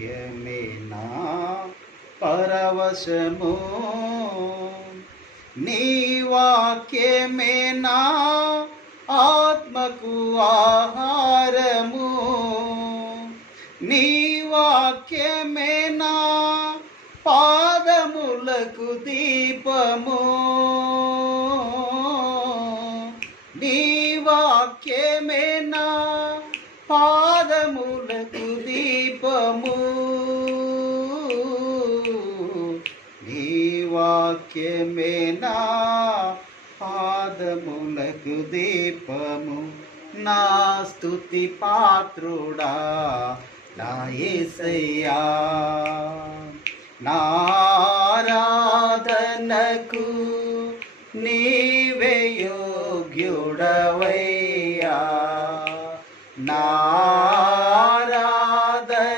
వాక్యమే నా పరవశము, నీ వాక్యమే నా ఆత్మకు ఆహారము, నీ వాక్యమే నా పాదములకు దీపము, నీ వాక్యమే నా పాదములకు దీపము, నీ వాక్యమే నా పాదములకు దీపము. నా స్తుతి పాత్రుడా నా యేసయ్యా, నా ఆరాధనకు నీ